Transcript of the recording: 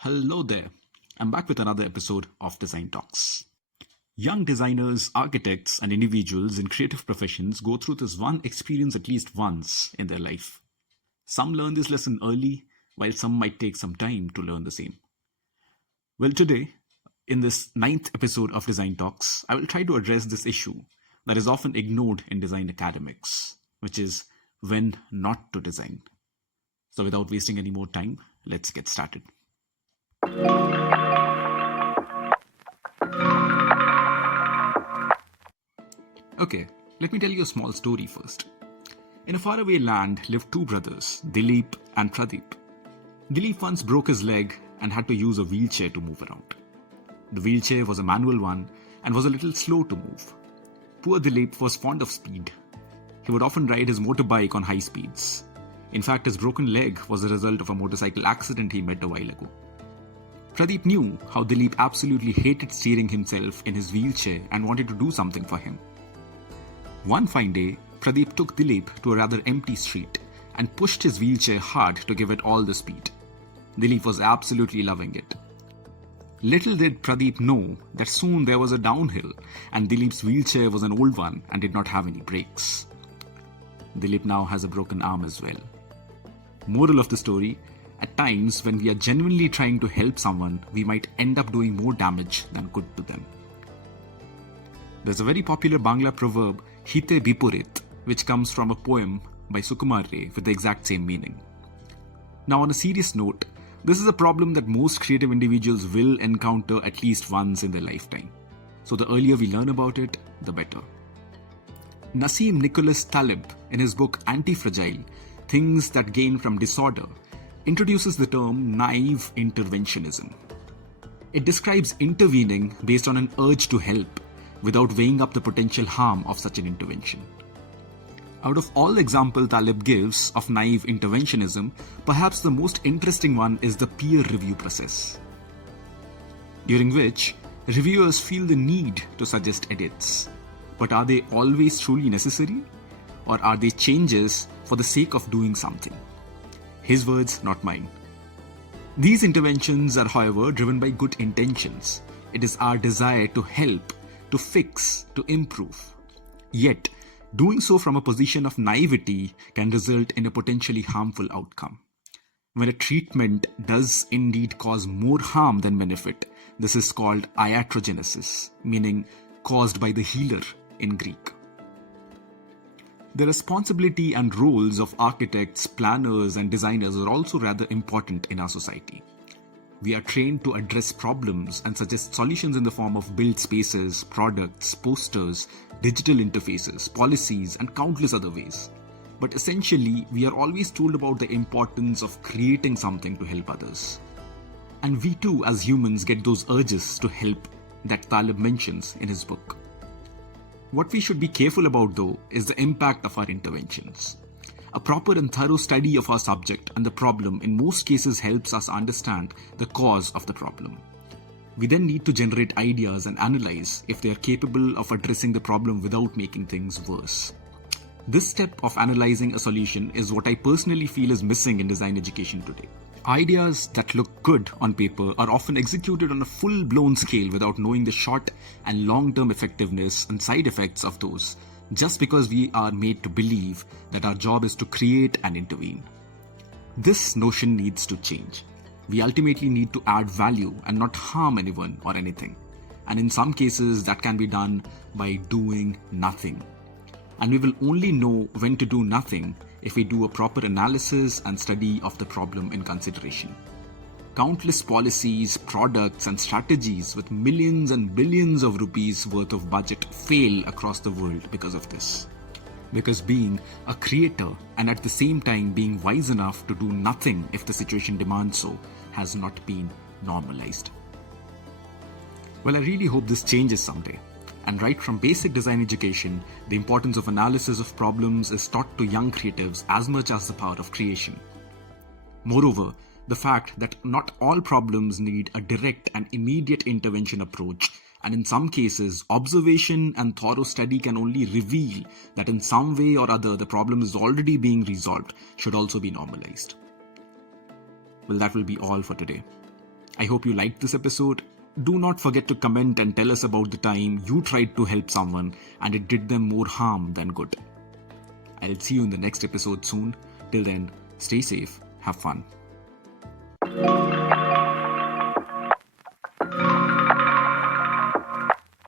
Hello there. I'm back with another episode of Design Talks. Young designers, architects, and individuals in creative professions go through this one experience at least once in their life. Some learn this lesson early, while some might take some time to learn the same. Well, today, in this ninth episode of Design Talks, I will try to address this issue that is often ignored in design academics, which is when not to design. So, without wasting any more time, let's get started. Okay, let me tell you a small story first. In a faraway land lived two brothers, Dilip and Pradeep. Dilip once broke his leg and had to use a wheelchair to move around. The wheelchair was a manual one and was a little slow to move. Poor Dilip was fond of speed. He would often ride his motorbike on high speeds. In fact, his broken leg was the result of a motorcycle accident he met a while ago. Pradeep knew how Dilip absolutely hated steering himself in his wheelchair and wanted to do something for him. One fine day, Pradeep took Dilip to a rather empty street and pushed his wheelchair hard to give it all the speed. Dilip was absolutely loving it. Little did Pradeep know that soon there was a downhill and Dilip's wheelchair was an old one and did not have any brakes. Dilip now has a broken arm as well. Moral of the story, at times when we are genuinely trying to help someone, we might end up doing more damage than good to them. There's a very popular Bangla proverb, Hite Biporit, which comes from a poem by Sukumar Ray with the exact same meaning. Now, on a serious note, this is a problem that most creative individuals will encounter at least once in their lifetime. So the earlier we learn about it, the better. Nassim Nicholas Taleb, in his book Anti-Fragile, Things That Gain from Disorder, introduces the term naive interventionism. It describes intervening based on an urge to help, without weighing up the potential harm of such an intervention. Out of all the examples Taleb gives of naive interventionism, perhaps the most interesting one is the peer review process, during which reviewers feel the need to suggest edits. But are they always truly necessary? Or are they changes for the sake of doing something? His words, not mine. These interventions are, however, driven by good intentions. It is our desire to help, to fix, to improve. Yet, doing so from a position of naivety can result in a potentially harmful outcome. When a treatment does indeed cause more harm than benefit, this is called iatrogenesis, meaning caused by the healer in Greek. The responsibility and roles of architects, planners, and designers are also rather important in our society. We are trained to address problems and suggest solutions in the form of built spaces, products, posters, digital interfaces, policies, and countless other ways. But essentially, we are always told about the importance of creating something to help others. And we too, as humans, get those urges to help that Taleb mentions in his book. What we should be careful about, though, is the impact of our interventions. A proper and thorough study of our subject and the problem in most cases helps us understand the cause of the problem. We then need to generate ideas and analyze if they are capable of addressing the problem without making things worse. This step of analyzing a solution is what I personally feel is missing in design education today. Ideas that look good on paper are often executed on a full-blown scale without knowing the short and long-term effectiveness and side effects of those, just because we are made to believe that our job is to create and intervene. This notion needs to change. We ultimately need to add value and not harm anyone or anything. And in some cases, that can be done by doing nothing. And we will only know when to do nothing if we do a proper analysis and study of the problem in consideration. Countless policies, products, and strategies with millions and billions of rupees worth of budget fail across the world because of this. Because being a creator and at the same time being wise enough to do nothing if the situation demands so has not been normalized. Well, I really hope this changes someday. And right from basic design education, the importance of analysis of problems is taught to young creatives as much as the power of creation. Moreover, the fact that not all problems need a direct and immediate intervention approach, and in some cases, observation and thorough study can only reveal that in some way or other the problem is already being resolved, should also be normalized. Well, that will be all for today. I hope you liked this episode. Do not forget to comment and tell us about the time you tried to help someone and it did them more harm than good. I'll see you in the next episode soon. Till then, stay safe, have fun.